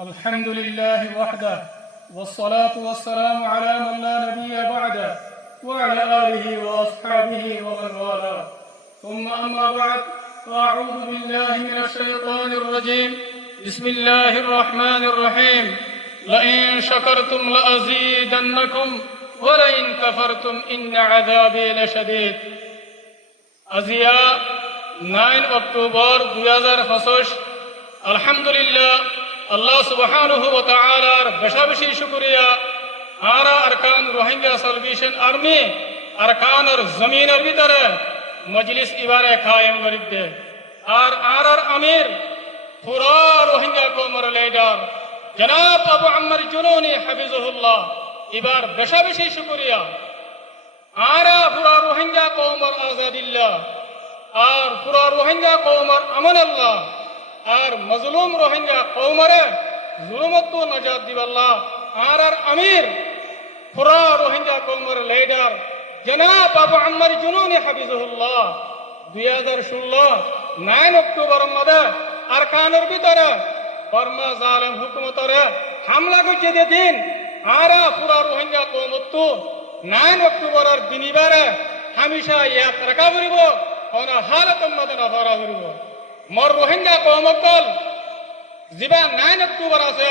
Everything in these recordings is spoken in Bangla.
الحمد لله وحده والصلاة والسلام على من لا نبي بعده وعلى آله وأصحابه ومن والاه ثم أما بعد فأعوذ بالله من الشيطان الرجيم بسم الله الرحمن الرحيم لئن شكرتم لأزيدنكم ولئن كفرتم إن عذابي لشديد আজিয়া 9 অক্টোবর 2025 আলহামদুলিল্লাহ আল্লাহ সুবহানাহু ওয়া তাআলার বেশি শুকরিয়া আরা আরকান রোহিঙ্গা সালভেশন আর্মি আরকানের জমিনের ভিতরে মজলিস ইবারে কায়েম করিতে আর আরার আমির পুরা রোহিঙ্গা কওমের লিডার জনাব আবু আম্মার জুনুনি হাফিজাহুল্লাহ এবার বেশি শুকরিয়া আরা পুরা রোহিঙ্গা কওমের আজাদিল্লাহ আর পুরা রোহিঙ্গা কওমের আমানাল্লাহ আর মজলুম রোহিঙ্গা কওমরে জুলুমত নাজাত দিবাল্লাহ আর আমির পুরা রোহিঙ্গা কওমের লিডার জনাব আবু আম্মার জুনুনি হাফিজাহুল্লাহ 2016 9 অক্টোবর মধ্যে আরকানের ভিতরে বর্মা জালেম হুকুমতরে হামলা করছে দিন আরা পুরা রোহিঙ্গা কওমত 9 অক্টোবরের দিনিবারে হামেশা এক রাখা করিব কোন হালাতের মধ্যে নফরা করিব মোর রোহিঙ্গা কওমকল জিবা 9 অক্টোবর আছে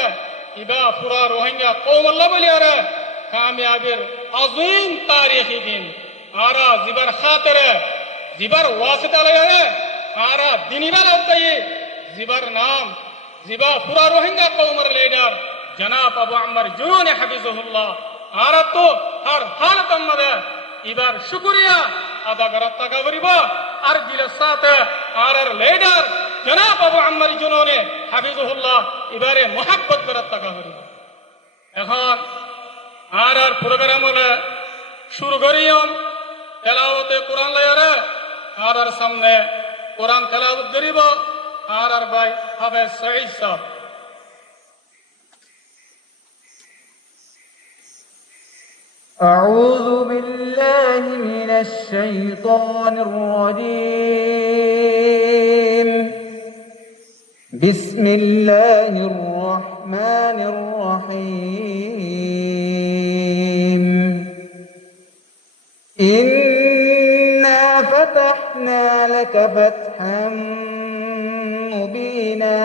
ইবা পুরা রোহিঙ্গা কওমল্লা বলি আরে কামিয়াবির আযীম তারিখি দিন আরা জিবার খাতিরে জিবার ওয়াসিতা লয়ে আরা দিনিবার আওতাই জিবার নাম জিবা পুরা রোহিঙ্গা কওমের লিডার জনাব আবু আম্মার জুনুনি হাফিজাহুল্লাহ আরা তো হর হালাতের মধ্যে এবার শুকরিয়া আদা করার টাকা করিব আর দিলের সাথে আর লিডার জনাব আবু আম্মার জুনুনি হাফিজাহুল্লাহ এবারে মোহাব্বত করার টাকা করিব এখন আর প্রোগ্রাম হলে শুরু করিয়ম তেলাওয়াতে কোরআন লয়ারে আর সামনে কোরআন তেলাওয়াত করিব আর ভাই হাফেজ সঈদ সাহেব أعوذ بالله من الشيطان الرجيم بسم الله الرحمن الرحيم إنا فتحنا لك فتحا مبينا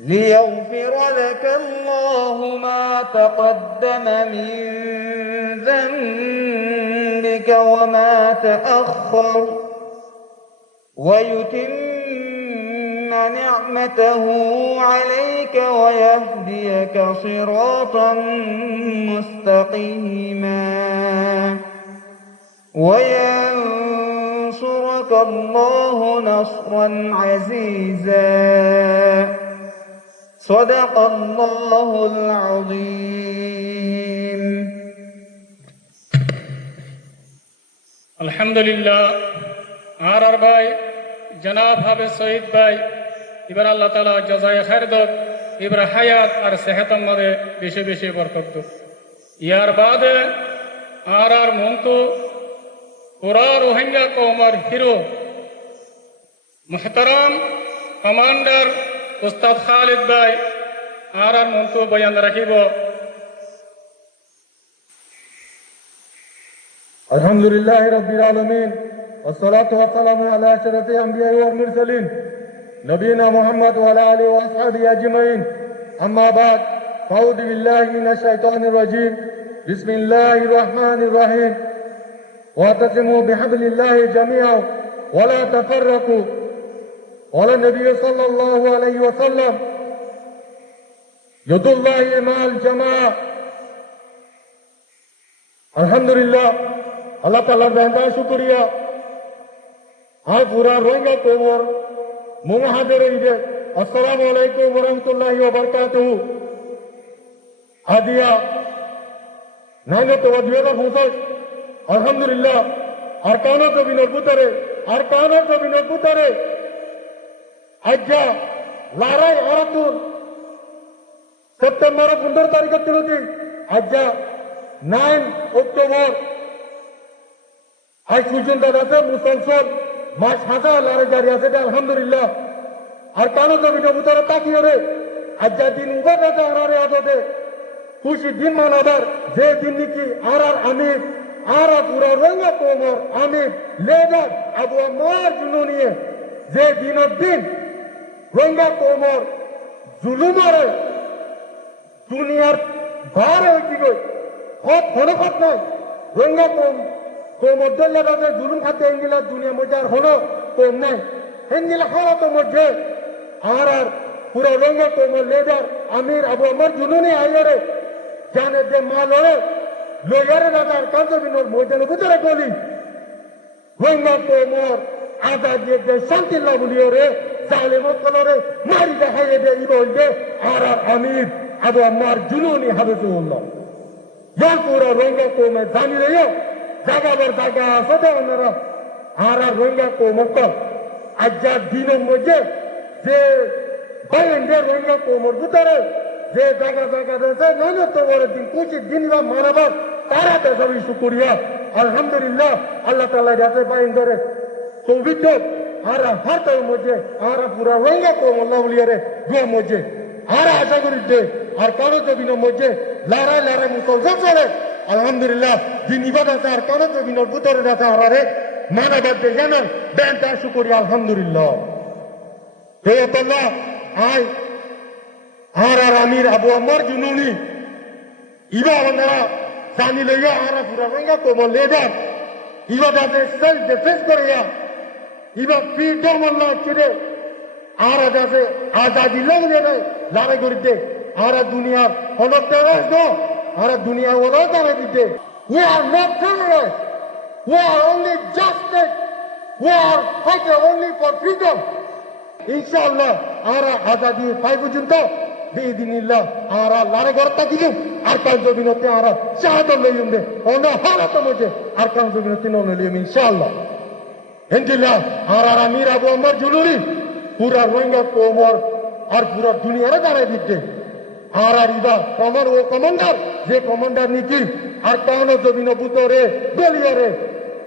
ليغفر لك الله ما تقدم من ذنبك وما تأخر ويتم نعمته عليك ويهديك صراطا مستقيما وينصرك الله نصرا عزيزا صدق الله العظيم আলহামদুলিল্লাহ আর ভাই জনাব হাফেজ সঈদ ভাই এবার আল্লাহ তাআলা জাযায়ে খায়ের দাও এবার হায়াত আর সেহতের মধ্যে বেশি বরকত দাও ইয়ার বাদে আর মন্তু পুরা রোহিঙ্গা কওমের হিরো মুহতারাম কমান্ডার উস্তাদ খালিদ ভাই আর মন্তু বয়ান রাখিব الحمدلله رب العالمين والصلاة والسلام على أشرف الأنبياء والمرسلين نبينا محمد وعلى آله وأصحابه أجمعين أما بعد فأعوذ بالله من الشيطان الرجيم بسم الله الرحمن الرحيم واعتصموا بحبل الله جميعا ولا تفرقوا قال النبي صلى الله عليه وسلم يد الله مع الجماعة الحمد لله আল্লাহ তাআলার বেহদা শুকরিয়া আর পুরা রোহিঙ্গা কওমের মুহাজির ঈদে আসসালামু আলাইকুম ওয়া রাহমাতুল্লাহি ওয়া বারাকাতুহু হাদিয়া 9 অক্টোবর 2025 আলহামদুলিল্লাহ আরকানের জমিনের ভিতরে আজ্জা লড়াই অরতুর সেপ্টেম্বর 15 তারিখ তিলতি আজ্জা 9 অক্টোবর আজ পর্যন্ত আছে মুসলসল মাস হাজার লড়াই জারি আছে আলহামদুলিল্লাহ আর কারো জমিনের ভিতরে তাকিয়ে আজ্জা দিন উবার আছে আরারে আদতে খুশি দিন মানাবার যে দিন নাকি আর আমির আর পুরা রঙ্গা কোমর আমির লেদার আবু আমার জুনুনিয়ে যে দিনের দিন রঙ্গা কোমর জুলুমারে দুনিয়ার ভার হয়েছি গই হত হনকত নাই রঙ্গা কোমর দল্লা রাজে জুলুম খাতে এনগিলা দুনিয়া মধ্যে আর হলো কম নাই এনগিলা হলো মধ্যে আর পুরা রঙ্গা কোমর লেদার আমির আবু আমার জুনুনি আইয়ারে জানে যে মালরে লয়ারে রাজার কাঞ্চবিনোর ময়দানে ভিতরে গলি রঙ্গা কোমর আজাদ যে শান্তি লাভলিও রে জালেমত কলরে মারি দেখাইয়ে দে ইবল দে আর আমির আবু আমার জুনুনি হাবিবুল্লাহ ইয়া পুরা রঙ্গা কোমে জানি রে জাগাবার জায়গা আছে তো ওনারা আর রঙ্গা কোমর কল আজ্জা দিনের মধ্যে যে বাইন্ডের রঙ্গা কোমর ভিতরে যে জায়গা জায়গা রয়েছে নয় তো বড় দিন কুচির দিন বা মানাবার তারা তো সবই শুকরিয়া আলহামদুলিল্লাহ আল্লাহ তাআলা যাতে বাইন্ডরে তৌফিক আর হাতের মধ্যে আর পুরা রঙ্গা কোমর লাভলিয়ারে দুয়া মধ্যে আর আশা করি দে আর কারো জমিনের মধ্যে লড়াই লড়াই মুসলমান চলে আলহামদুলিল্লাহ দিন ইবাদত আর কারো জমিনের ভিতরে আছে আরে মানাবার যে জানান দেন তার শুকরিয়া আলহামদুলিল্লাহ হে আল্লাহ আয় আর আমির আবু আমার জুনুনি ইবা ওনারা জানি লইয়া আর পুরা রঙ্গা কোমর লেদার ইবা যাতে সেলফ ডিফেন্স করিয়া ইবা ফ্রিডম আল্লাহ ছেড়ে আর যাতে আজাদি লাগলে লড়াই করিতে আর দুনিয়ার হনক দেওয়া আর দুনিয়া ওরাও দাঁড়াই দিতে we are not terrorists we are only justice we are fighting only for freedom ইনশাআল্লাহ আর আজাদি পাই পর্যন্ত বিদিনিল্লাহ আর লড়াই করতে দিলুম আর কাল জমিনতে আর শাহাদত লইম দে অন্য হালত মধ্যে আর কাল জমিনতে ন লইম ইনশাআল্লাহ ইনশাআল্লাহ আর আমির আবু আমার জুলুরি পুরা রঙ্গা কোমর আর পুরা দুনিয়ারে দাঁড়াই দিতে আর ইবা কমর ও কমান্ডার যে কমান্ডার নিকি আর কাউন জমিন বুতরে দলিয়রে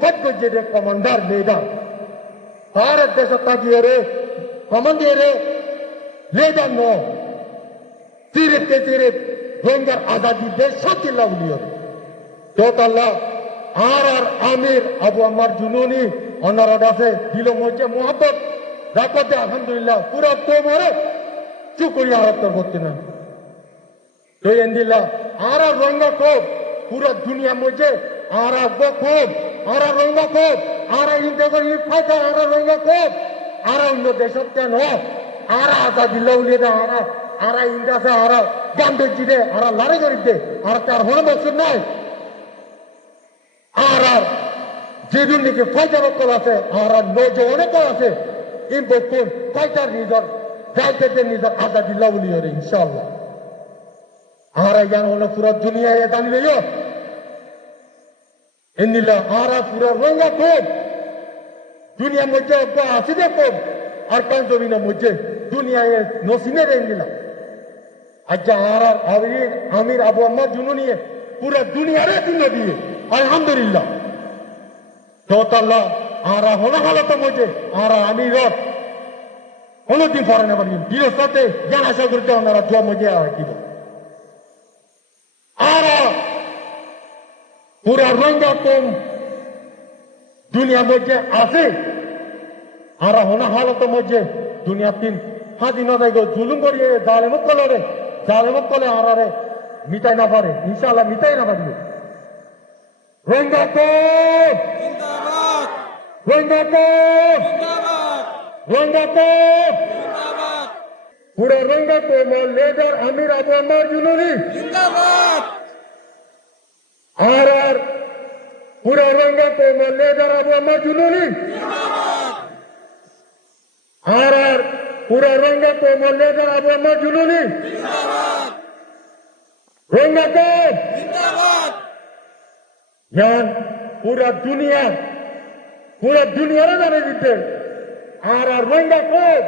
সত্য যে কমান্ডার লেডার ভারত দেশ তাকিয়ে কমান্ডিয়ে লেডার ন সিরিপ কে সিরিপ রঙ্গার আজাদি দেশ শান্তি লাভলিও তোতাল্লাহ আর আমির আবু আমার জুনুনি অনারদ আছে দিল মধ্যে মোহাম্মত রাখতে আলহামদুলিল্লাহ পুরা কোমরে চুকরিয়া আরত্তর করতে না তো এন্দিল্লাহ আর রঙ্গা কোপ পুরা দুনিয়া মধ্যে আর কোপ আর রঙ্গা কোপ আর ইন্টার ফাইটার আর রঙ্গা কোপ আর অন্য দেশত কেন আর আজাদি লাভলিয়ে দে আর ইন্দাসে আর গান্ধী জিদে আর লড়াই করিতে আর তার হন বছর নাই আর যেদিন নাকি ফাইটার কল আছে আর নজওয়ানে কল আছে ইম্পোর্ট ফাইটার নিজর যাইতে নিজর আজাদি লাভলিয়ে রে ইনশাআল্লাহ আর জ্ঞান হলো পুরো দুনিয়ায় জানিলেও এনিলা আর পুরো রঙ্গা কোপ দুনিয়ার মধ্যে আসিদে কোপ আর কান জমিনের মধ্যে দুনিয়ায় নসিনে এনিলা আচ্ছা আর আমির আবু আমার জুনুনিয়ে পুরো দুনিয়ারে দিন দিয়ে আলহামদুলিল্লাহ তোতাল্লাহ আর হলো হালত মধ্যে আর আমির হলো দিন পরে না পারি দিনের সাথে জ্ঞান আশা করতে ওনারা জোয়া মধ্যে কি আর পুরা রঙ্গা কম দুনিয়ার মধ্যে আছে আর হনা হালত মধ্যে দুনিয়া তিন হাজি না যাই জুলুম করিয়ে জালেমত কলে আর মিটাই না পারে ইনশাআল্লাহ মিটাই না পারবে রঙ্গা কম রঙ্গা কম রঙ্গা কম পুরা রঙ্গা কম লেডার আমির আবু আমার জুনুনি আর পুরা রঙ্গা কম লেডার আবু আমার জুনুনি আর পুরা রঙ্গা কম লেডার আবু আমার জুনুনি রঙ্গা কম জ্ঞান পুরা দুনিয়ারে জানে দিতে আর রঙ্গা কম